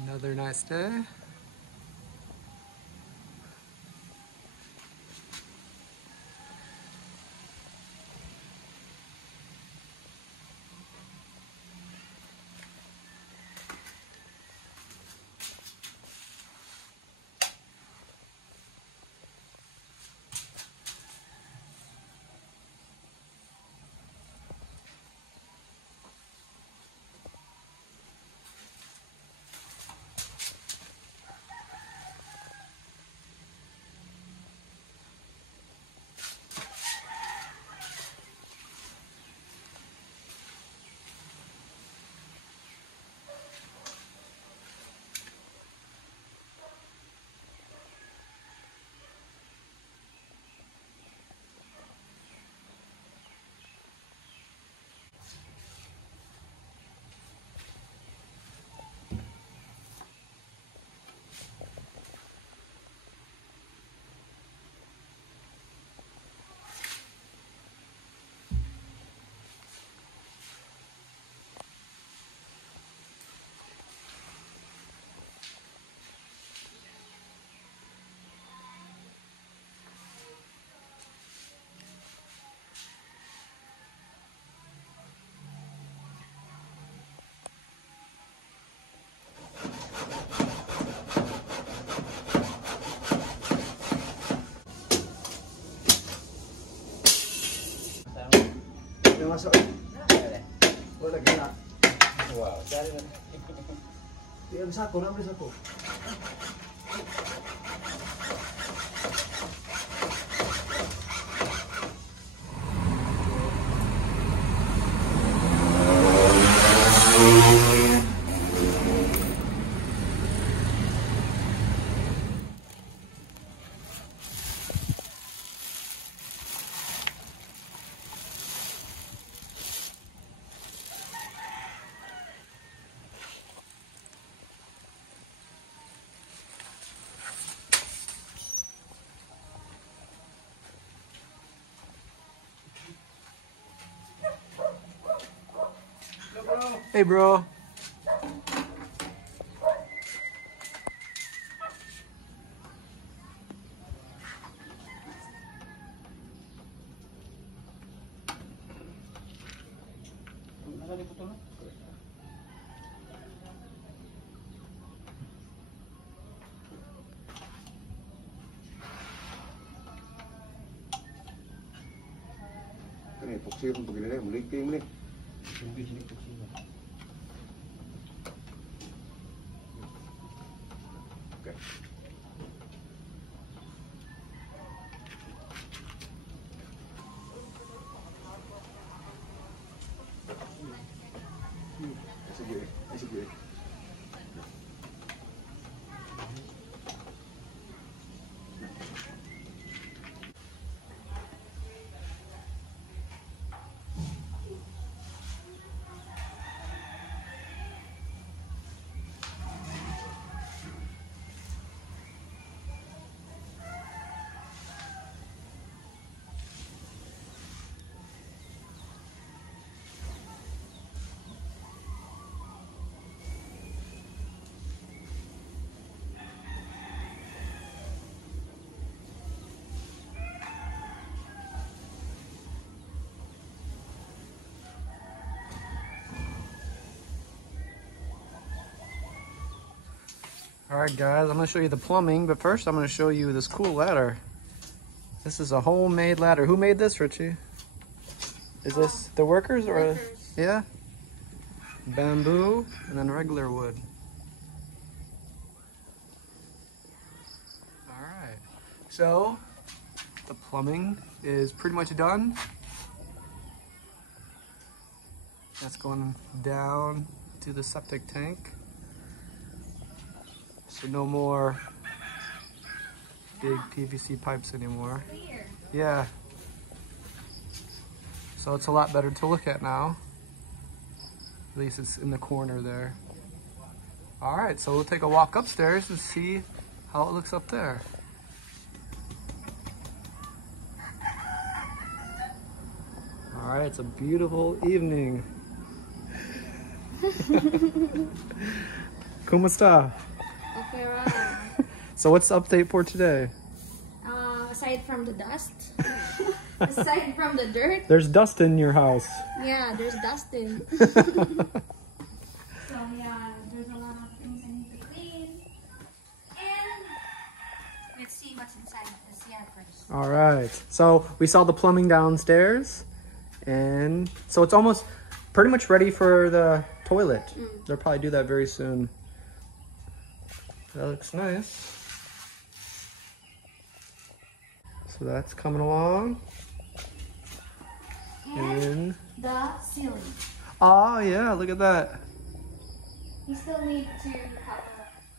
Another nice day. Masuk. Boleh gila. Wow, cari. Dia bisa aku, namanya satu. Hey, bro. Cái này phục siêu không tục này, một ly tiên đi. Okay. Đây sẽ gửi. Alright guys, I'm going to show you the plumbing, but first I'm going to show you this cool ladder. This is a homemade ladder. Who made this, Richie? Is this the workers or? Yeah? Bamboo and then regular wood. Alright, so the plumbing is pretty much done. That's going down to the septic tank. So no more big PVC pipes anymore. Yeah. So it's a lot better to look at now. At least it's in the corner there. All right, so we'll take a walk upstairs and see how it looks up there. All right, it's a beautiful evening. Kumusta? Okay, right. So what's the update for today? Aside from the dust, aside from the dirt, There's dust in your house. yeah, there's dust in. So yeah, there's a lot of things I need to clean. And let's see what's inside the CR first. All right. So we saw the plumbing downstairs, and so it's almost pretty much ready for the toilet. They'll probably do that very soon. That looks nice. So that's coming along. And The ceiling. oh yeah, look at that. We still need to cover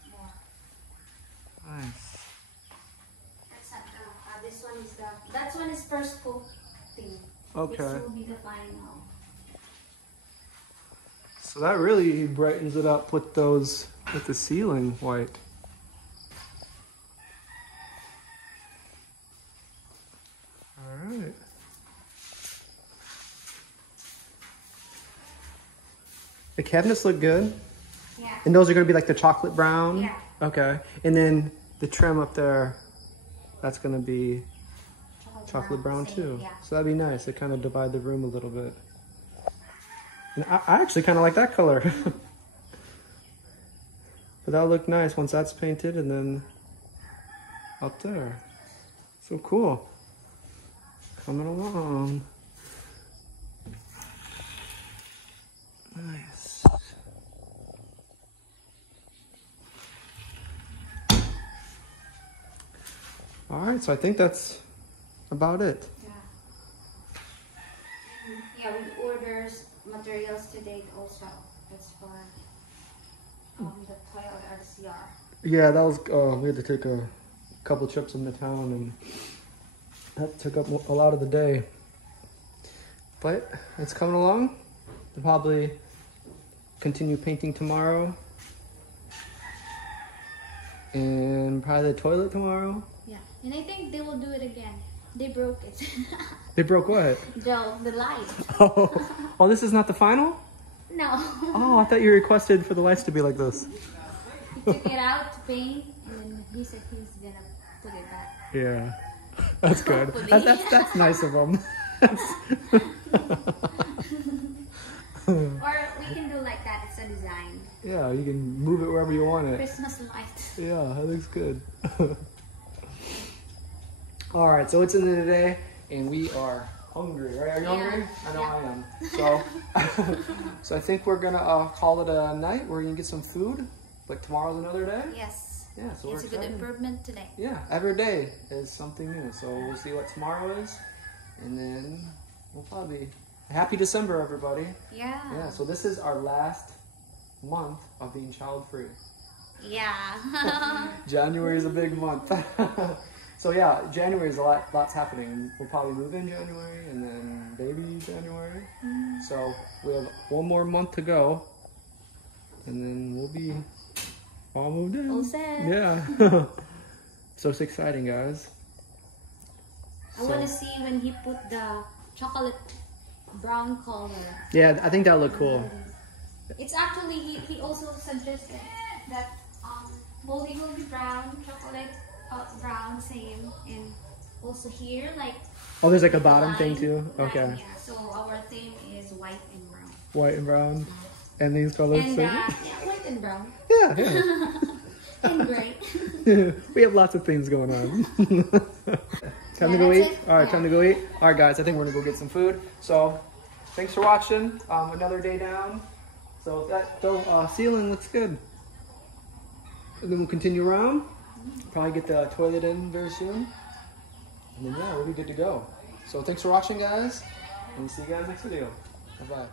more. Nice. This one is that one is first coat thing. Okay. This will be the final. So that really brightens it up with those with the ceiling white. All right. The cabinets look good. Yeah. And those are going to be like the chocolate brown? Yeah. Okay. And then the trim up there, that's going to be chocolate brown same, too. Yeah. So that'd be nice. It kind of divide the room a little bit. And I actually kind of like that color. But that'll look nice once that's painted and then up there. So cool. Coming along. Nice. All right, so I think that's about it. Yeah, we orders materials today also. That's for the toilet or the CR. Yeah, that was, we had to take a couple trips into town and that took up a lot of the day. But it's coming along. We'll probably continue painting tomorrow. And probably the toilet tomorrow. Yeah, and I think they will do it again. They broke it. They broke what? The light. Oh, this is not the final? No. Oh, I thought you requested for the lights to be like this. He took it out to paint, and then he said he's gonna put it back. Yeah, that's good. Hopefully. That's nice of him. Or we can do like that. It's a design. Yeah, you can move it wherever you want it. Christmas light. Yeah, that looks good. All right, so it's in there today, and we are hungry, right? Are you hungry? I know I am. So, so I think we're gonna call it a night. We're gonna get some food. Like tomorrow's another day. Yes. Yeah, so It's we're a good excited. improvement today. Yeah, every day is something new. So we'll see what tomorrow is, and then we'll probably happy December, everybody. Yeah. Yeah. So this is our last month of being child-free. Yeah. January is a big month. So yeah, January is lots happening. We'll probably move in January and then baby January. So we have one more month to go, and then we'll be all moved in. All set. Yeah. So it's exciting, guys. I want to see when he put the chocolate brown color. Yeah, I think that'll look cool. It's actually, he also suggested that molding will be brown, chocolate brown, same, and also here, like... Oh, there's like a bottom line, thing too? line, Okay. yeah, so our theme is white and brown. White and brown. And these colors And, too? yeah, white and brown. Yeah, yeah. And gray. We have lots of things going on. Time to go that's eat? it. Alright, Yeah. time to go eat. Alright guys, I think we're gonna go get some food. So, thanks for watching. Another day down. So that ceiling looks good. And then we'll continue around. Probably get the toilet in very soon. And then yeah, we'll be good to go. So thanks for watching guys. And see you guys next video. Bye-bye.